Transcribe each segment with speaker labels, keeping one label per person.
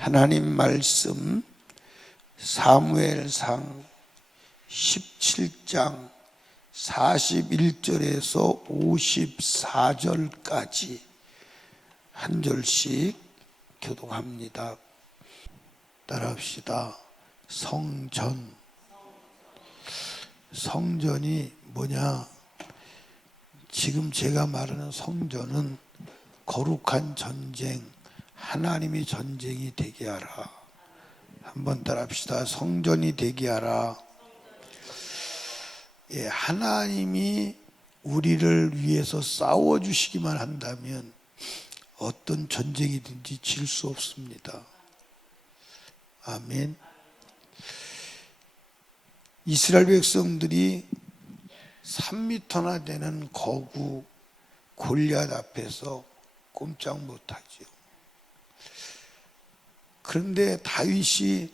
Speaker 1: 하나님 말씀 사무엘상 17장 41절에서 54절까지 한 절씩 교독합니다. 따라합시다. 성전. 성전이 뭐냐? 지금 제가 말하는 성전은 거룩한 전쟁, 하나님이 전쟁이 되게 하라. 한번 따라합시다. 성전이 되게 하라. 예, 하나님이 우리를 위해서 싸워 주시기만 한다면 어떤 전쟁이든지 질 수 없습니다. 아멘. 이스라엘 백성들이 3미터나 되는 거구 골리앗 앞에서 꼼짝 못하죠. 그런데 다윗이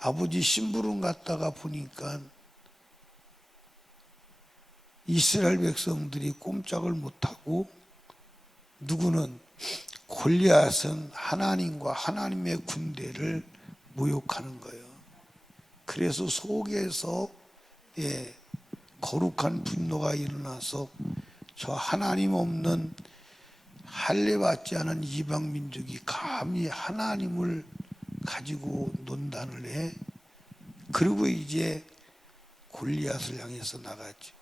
Speaker 1: 아버지 심부름 갔다가 보니까 이스라엘 백성들이 꼼짝을 못하고 누구는 골리앗은 하나님과 하나님의 군대를 모욕하는 거예요. 그래서 속에서 예, 거룩한 분노가 일어나서 저 하나님 없는 할례 받지 않은 이방 민족이 감히 하나님을 가지고 논단을 해. 그리고 이제 골리앗을 향해서 나가죠.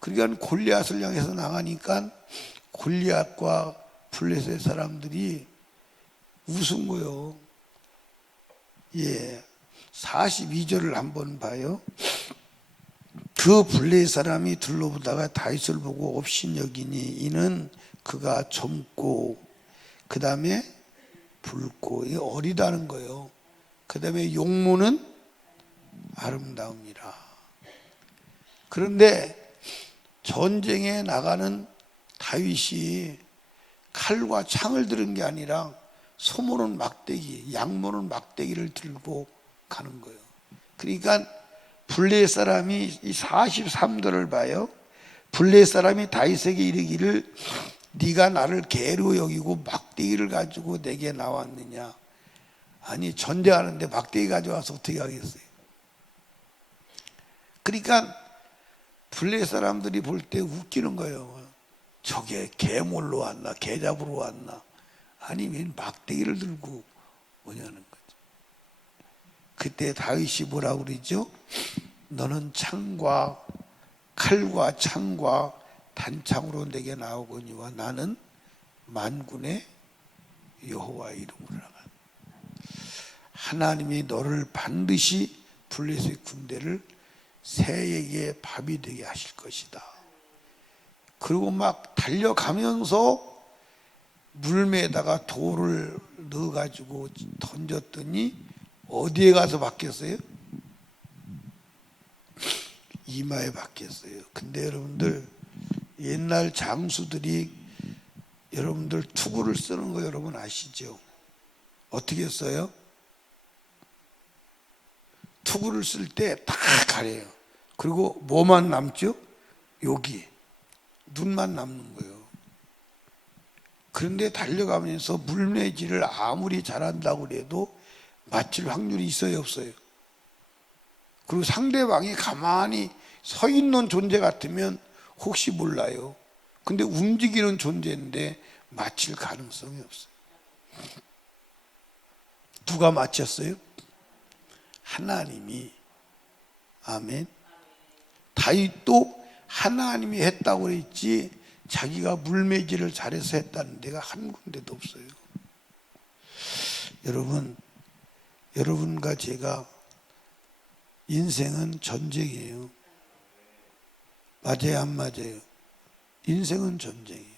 Speaker 1: 그러니까 골리앗을 향해서 나가니까 골리앗과 블레셋 사람들이 웃은 거요. 예. 42절을 한번 봐요. 그 블레 사람이 둘러보다가 다윗을 보고 업신여기니 이는 그가 젊고 그 다음에 붉고 이 어리다는 거예요. 그 다음에 용모는 아름다움이라. 그런데 전쟁에 나가는 다윗이 칼과 창을 들은 게 아니라 소모는 막대기, 양모는 막대기를 들고 가는 거예요. 그러니까 블레 사람이 이 43절을 봐요. 블레 사람이 다윗에게 이르기를 네가 나를 개로 여기고 막대기를 가지고 내게 나왔느냐? 아니 전쟁하는데 막대기 가져와서 어떻게 하겠어요? 그러니까 블레 사람들이 볼 때 웃기는 거예요. 저게 개몰로 왔나? 개 잡으러 왔나? 아니 왜 막대기를 들고 오냐는 거죠. 그때 다윗이 뭐라고 그러죠? 너는 창과 칼과 창과 단창으로 내게 나오거니와 나는 만군의 여호와 이름으로 나가. 하나님이 너를 반드시 블레셋 군대를 새에게 밥이 되게 하실 것이다. 그리고 막 달려가면서 물매에다가 돌을 넣어가지고 던졌더니 어디에 가서 박혔어요? 이마에 박혔어요. 근데 여러분들 옛날 장수들이 여러분들 투구를 쓰는 거 여러분 아시죠? 어떻게 써요? 투구를 쓸 때 다 가려요. 그리고 뭐만 남죠? 여기 눈만 남는 거예요. 그런데 달려가면서 물매질을 아무리 잘한다고 해도 맞힐 확률이 있어요, 없어요? 그리고 상대방이 가만히 서 있는 존재 같으면 혹시 몰라요. 근데 움직이는 존재인데 맞힐 가능성이 없어요. 누가 맞췄어요? 하나님이. 아멘. 다윗도 하나님이 했다고 그랬지 자기가 물매질을 잘해서 했다는 데가 한 군데도 없어요. 여러분, 여러분과 제가 인생은 전쟁이에요. 맞아요, 안 맞아요? 인생은 전쟁이에요.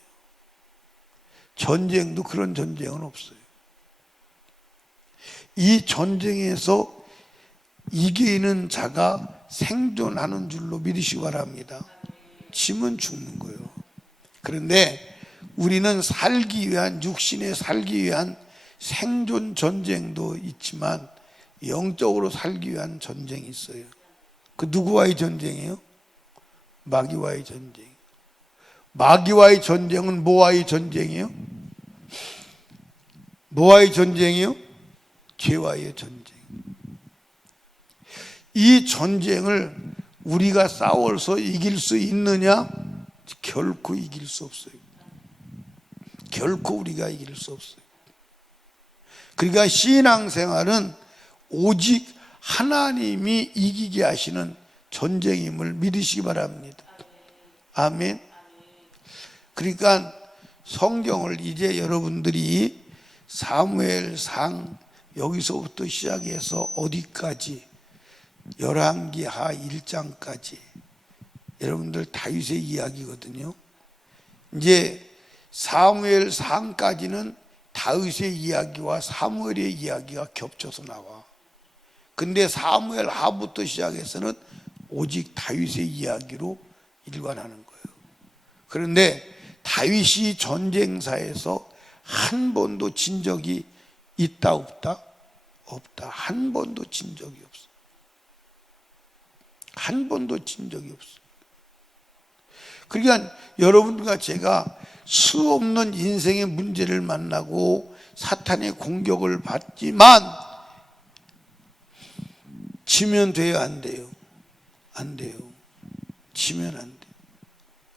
Speaker 1: 전쟁도 그런 전쟁은 없어요. 이 전쟁에서 이기는 자가 생존하는 줄로 믿으시기 바랍니다. 짐은 죽는 거예요. 그런데 우리는 살기 위한 육신에 살기 위한 생존 전쟁도 있지만 영적으로 살기 위한 전쟁이 있어요. 그 누구와의 전쟁이에요? 마귀와의 전쟁. 마귀와의 전쟁은 뭐와의 전쟁이에요? 뭐와의 전쟁이요? 죄와의 전쟁. 이 전쟁을 우리가 싸워서 이길 수 있느냐? 결코 이길 수 없어요. 결코 우리가 이길 수 없어요. 그러니까 신앙생활은 오직 하나님이 이기게 하시는 전쟁임을 믿으시기 바랍니다. 아멘. 그러니까 성경을 이제 여러분들이 사무엘상 여기서부터 시작해서 어디까지 열왕기하 1장까지 여러분들 다윗의 이야기거든요. 이제 사무엘상까지는 다윗의 이야기와 사무엘의 이야기가 겹쳐서 나와. 근데 사무엘 하부터 시작해서는 오직 다윗의 이야기로 일관하는 거예요. 그런데 다윗이 전쟁사에서 한 번도 진 적이 있다 없다? 없다. 한 번도 진 적이 없어. 한 번도 진 적이 없어. 그러니까 여러분과 제가 수 없는 인생의 문제를 만나고 사탄의 공격을 받지만 지면 돼요, 안 돼요? 안 돼요. 지면 안 돼.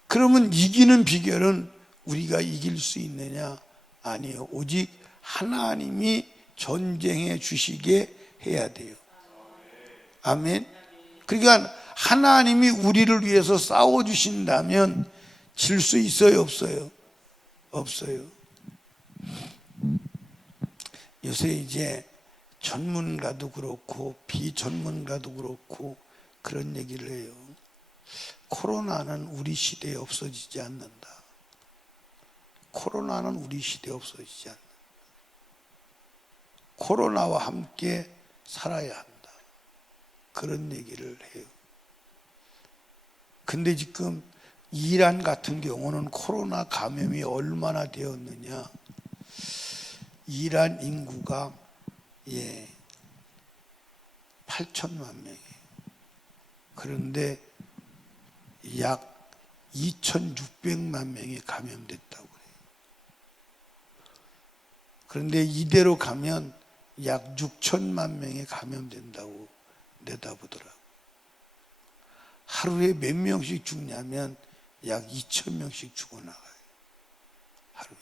Speaker 1: 그러면 이기는 비결은 우리가 이길 수 있느냐? 아니요. 오직 하나님이 전쟁해 주시게 해야 돼요. 아멘. 그러니까 하나님이 우리를 위해서 싸워 주신다면 질 수 있어요, 없어요? 없어요. 요새 이제 전문가도 그렇고 비전문가도 그렇고 그런 얘기를 해요. 코로나는 우리 시대에 없어지지 않는다. 코로나는 우리 시대에 없어지지 않는다. 코로나와 함께 살아야 한다. 그런 얘기를 해요. 근데 지금 이란 같은 경우는 코로나 감염이 얼마나 되었느냐. 이란 인구가 예 8천만 명이에요. 그런데 약 2,600만 명이 감염됐다고 그래요. 그런데 이대로 가면 약 6천만 명이 감염된다고 내다보더라고. 하루에 몇 명씩 죽냐면 약 2천 명씩 죽어나가요. 하루에.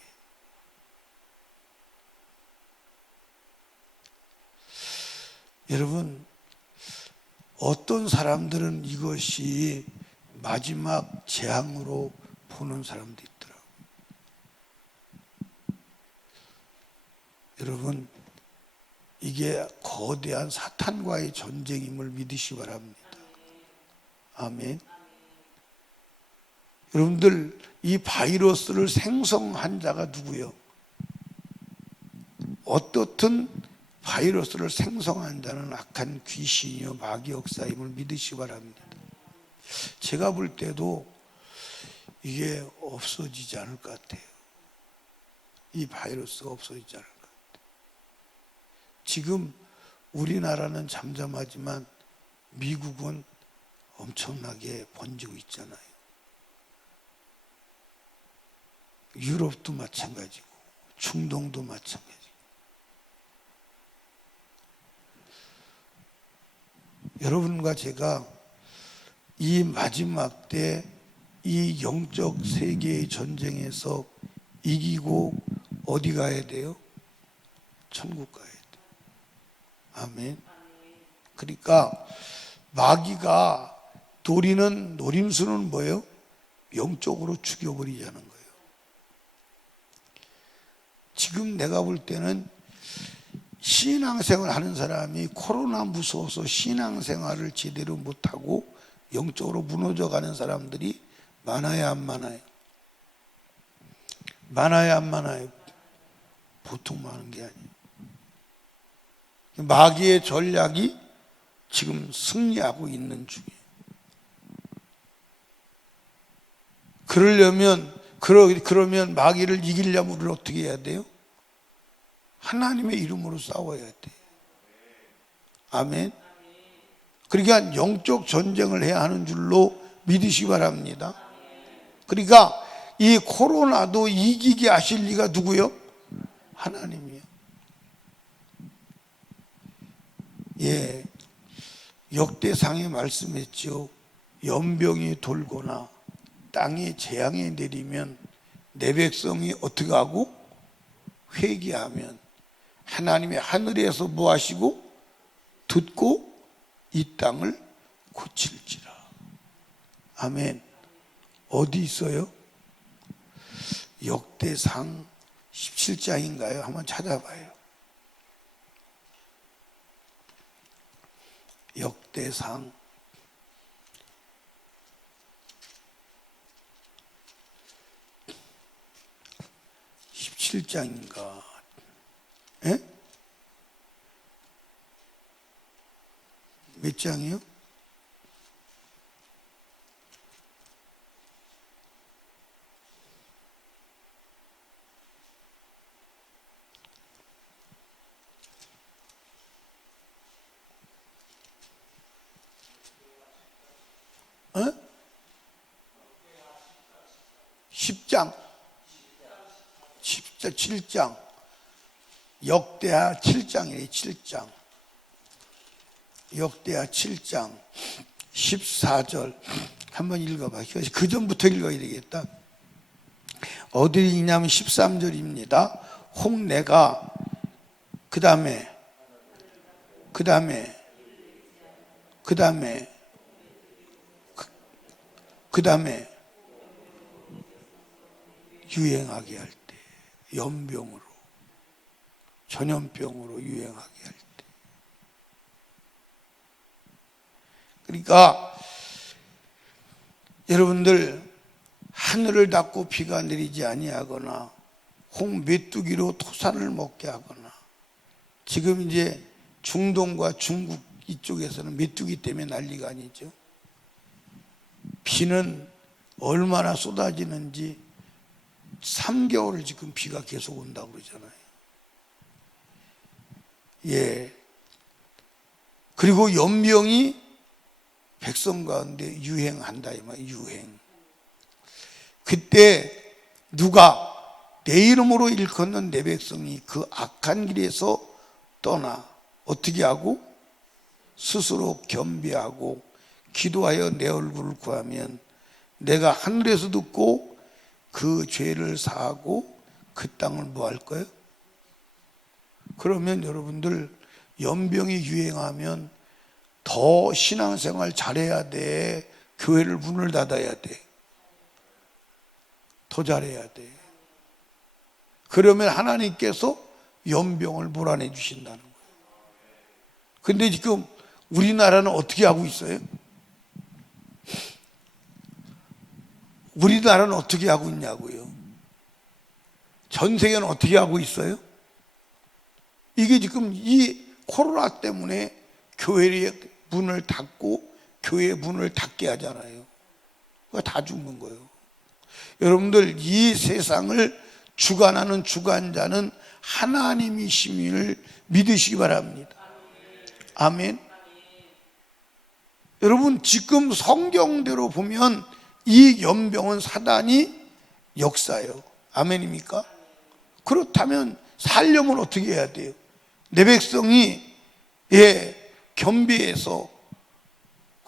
Speaker 1: 여러분, 어떤 사람들은 이것이 마지막 재앙으로 보는 사람도 있더라고요. 여러분, 이게 거대한 사탄과의 전쟁임을 믿으시 바랍니다. 아멘. 여러분들, 이 바이러스를 생성한 자가 누구요? 어떻든 바이러스를 생성한 자는 악한 귀신이요, 마귀 역사임을 믿으시 바랍니다. 제가 볼 때도 이게 없어지지 않을 것 같아요. 이 바이러스가 없어지지 않을 것 같아요. 지금 우리나라는 잠잠하지만 미국은 엄청나게 번지고 있잖아요. 유럽도 마찬가지고 중동도 마찬가지고 여러분과 제가 이 마지막 때 이 영적 세계의 전쟁에서 이기고 어디 가야 돼요? 천국 가야 돼요. 아멘. 그러니까 마귀가 노리는 노림수는 뭐예요? 영적으로 죽여버리자는 거예요. 지금 내가 볼 때는 신앙생활 하는 사람이 코로나 무서워서 신앙생활을 제대로 못하고 영적으로 무너져 가는 사람들이 많아야 안 많아요? 많아야 안 많아요? 보통 많은 게 아니에요. 마귀의 전략이 지금 승리하고 있는 중이에요. 그러려면, 그러, 그러면 마귀를 이기려면 우리를 어떻게 해야 돼요? 하나님의 이름으로 싸워야 돼. 아멘. 그러니까 영적 전쟁을 해야 하는 줄로 믿으시 바랍니다. 그러니까 이 코로나도 이기게 하실 리가 누구요? 하나님이요. 예. 역대상에 말씀했죠. 연병이 돌거나 땅에 재앙이 내리면 내 백성이 어떻게 하고 회개하면 하나님의 하늘에서 뭐 하시고 듣고 이 땅을 고칠지라. 아멘. 어디 있어요? 역대상 17장인가요? 한번 찾아봐요. 역대상 17장인가? 예? 몇 장이요? 어? 10장. 10장, 7장. 역대하 7장이에요, 7장. 역대하 7장. 14절. 한번 읽어봐. 그 전부터 읽어야 되겠다. 어디 있냐면 13절입니다. 홍내가, 그 다음에, 그 다음에, 그 다음에, 그 다음에 유행하게 할 때, 연병으로, 전염병으로 유행하게 할 때. 그러니까 여러분들 하늘을 닫고 비가 내리지 아니하거나 홍 메뚜기로 토산을 먹게 하거나 지금 이제 중동과 중국 이쪽에서는 메뚜기 때문에 난리가 아니죠. 비는 얼마나 쏟아지는지 3개월을 지금 비가 계속 온다고 그러잖아요. 예. 그리고 연병이 백성 가운데 유행한다 이 말, 유행. 그때 누가 내 이름으로 일컫는 내 백성이 그 악한 길에서 떠나 어떻게 하고 스스로 겸비하고 기도하여 내 얼굴을 구하면 내가 하늘에서 듣고 그 죄를 사하고 그 땅을 뭐 할 거예요? 그러면 여러분들 연병이 유행하면 더 신앙생활 잘해야 돼. 교회를 문을 닫아야 돼. 더 잘해야 돼. 그러면 하나님께서 연병을 몰아내 주신다는 거예요. 근데 지금 우리나라는 어떻게 하고 있어요? 우리나라는 어떻게 하고 있냐고요? 전 세계는 어떻게 하고 있어요? 이게 지금 이 코로나 때문에 교회의 문을 닫고 교회 문을 닫게 하잖아요. 다 죽는 거예요. 여러분들 이 세상을 주관하는 주관자는 하나님이심을 믿으시기 바랍니다. 아멘. 여러분 지금 성경대로 보면 이 연병은 사단이 역사예요. 아멘입니까? 그렇다면 살려면 어떻게 해야 돼요? 내 백성이 예 겸비해서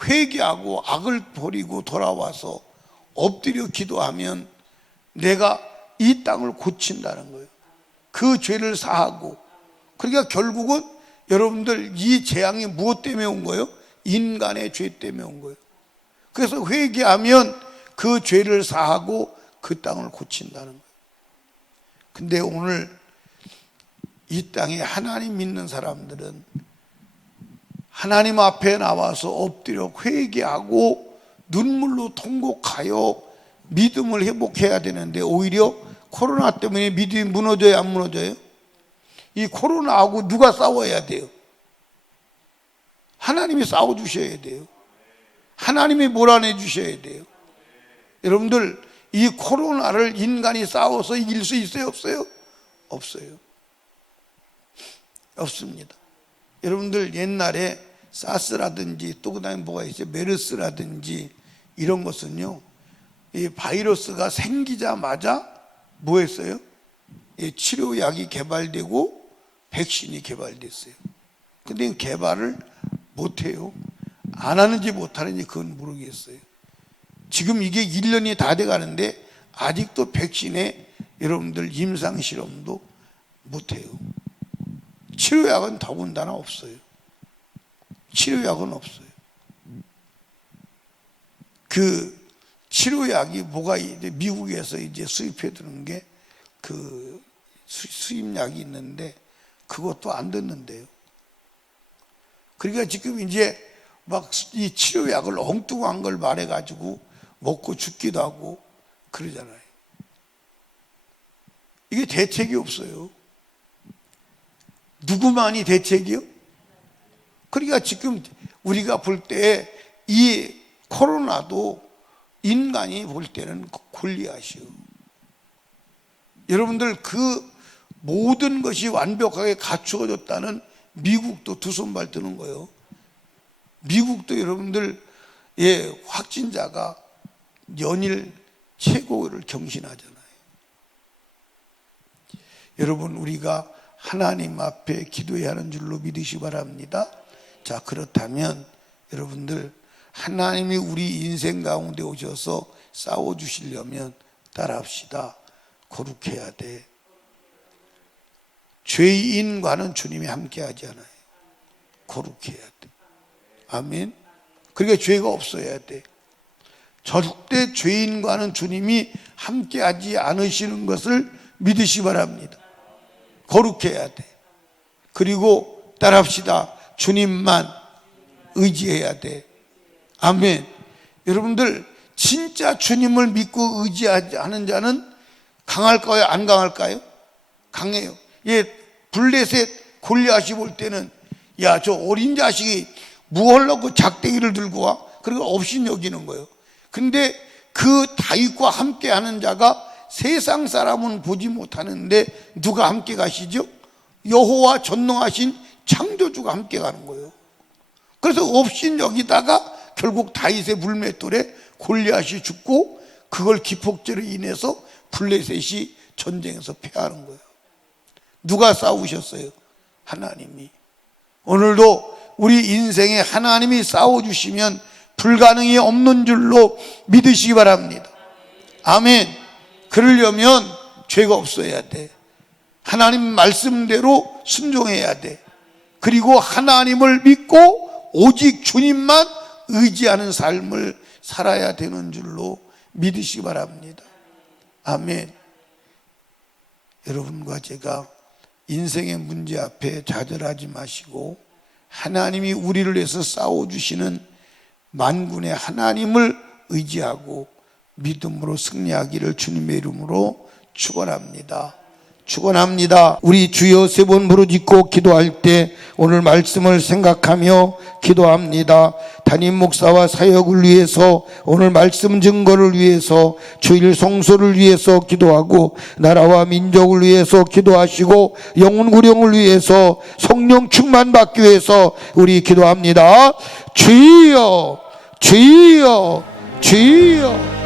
Speaker 1: 회개하고 악을 버리고 돌아와서 엎드려 기도하면 내가 이 땅을 고친다는 거예요. 그 죄를 사하고 그러니까 결국은 여러분들 이 재앙이 무엇 때문에 온 거예요? 인간의 죄 때문에 온 거예요. 그래서 회개하면 그 죄를 사하고 그 땅을 고친다는 거예요. 근데 오늘 이 땅에 하나님 믿는 사람들은 하나님 앞에 나와서 엎드려 회개하고 눈물로 통곡하여 믿음을 회복해야 되는데 오히려 코로나 때문에 믿음이 무너져요, 안 무너져요? 이 코로나하고 누가 싸워야 돼요? 하나님이 싸워주셔야 돼요. 하나님이 몰아내 주셔야 돼요. 여러분들, 이 코로나를 인간이 싸워서 이길 수 있어요, 없어요? 없어요. 없습니다. 여러분들 옛날에 사스라든지 또 그다음에 뭐가 있어요? 메르스라든지 이런 것은요. 이 바이러스가 생기자마자 뭐 했어요? 이 치료약이 개발되고 백신이 개발됐어요. 근데 개발을 못 해요. 안 하는지 못 하는지 그건 모르겠어요. 지금 이게 1년이 다 돼 가는데 아직도 백신에 여러분들 임상 실험도 못 해요. 치료약은 더군다나 없어요. 치료약은 없어요. 그 치료약이 뭐가 이제 미국에서 이제 수입해 드는 게 그 수입약이 있는데 그것도 안 듣는데요. 그러니까 지금 이제 막 이 치료약을 엉뚱한 걸 말해가지고 먹고 죽기도 하고 그러잖아요. 이게 대책이 없어요. 누구만이 대책이요? 그러니까 지금 우리가 볼 때 이 코로나도 인간이 볼 때는 골리앗이요. 여러분들 그 모든 것이 완벽하게 갖추어졌다는 미국도 두 손 발 드는 거예요. 미국도 여러분들 예 확진자가 연일 최고를 경신하잖아요. 여러분 우리가 하나님 앞에 기도해야 하는 줄로 믿으시 바랍니다. 자 그렇다면 여러분들 하나님이 우리 인생 가운데 오셔서 싸워 주시려면 따라합시다. 거룩해야 돼. 죄인과는 주님이 함께 하지 않아요. 거룩해야 돼. 아멘. 그러니까 죄가 없어야 돼. 절대 죄인과는 주님이 함께 하지 않으시는 것을 믿으시 바랍니다. 거룩해야 돼. 그리고 따라합시다. 주님만 의지해야 돼. 아멘. 여러분들 진짜 주님을 믿고 의지하지 않은 자는 강할까요? 안 강할까요? 강해요. 예, 블레셋 골리앗이 볼 때는 야, 저 어린 자식이 무얼라고 작대기를 들고 와? 그리고 없인 여기는 거예요. 근데 그 다윗과 함께 하는 자가 세상 사람은 보지 못하는데 누가 함께 가시죠? 여호와 전능하신 창조주가 함께 가는 거예요. 그래서 없인 여기다가 결국 다윗의 물맷돌에 골리앗이 죽고 그걸 기폭제로 인해서 블레셋이 전쟁에서 패하는 거예요. 누가 싸우셨어요? 하나님이. 오늘도 우리 인생에 하나님이 싸워주시면 불가능이 없는 줄로 믿으시기 바랍니다. 아멘. 그러려면 죄가 없어야 돼. 하나님 말씀대로 순종해야 돼. 그리고 하나님을 믿고 오직 주님만 의지하는 삶을 살아야 되는 줄로 믿으시기 바랍니다. 아멘. 여러분과 제가 인생의 문제 앞에 좌절하지 마시고 하나님이 우리를 위해서 싸워주시는 만군의 하나님을 의지하고 믿음으로 승리하기를 주님의 이름으로 축원합니다. 축원합니다. 우리 주여 세 번 부르짖고 기도할 때 오늘 말씀을 생각하며 기도합니다. 담임 목사와 사역을 위해서 오늘 말씀 증거를 위해서 주일 성소를 위해서 기도하고 나라와 민족을 위해서 기도하시고 영혼 구령을 위해서 성령 충만 받기 위해서 우리 기도합니다. 주여 주여 주여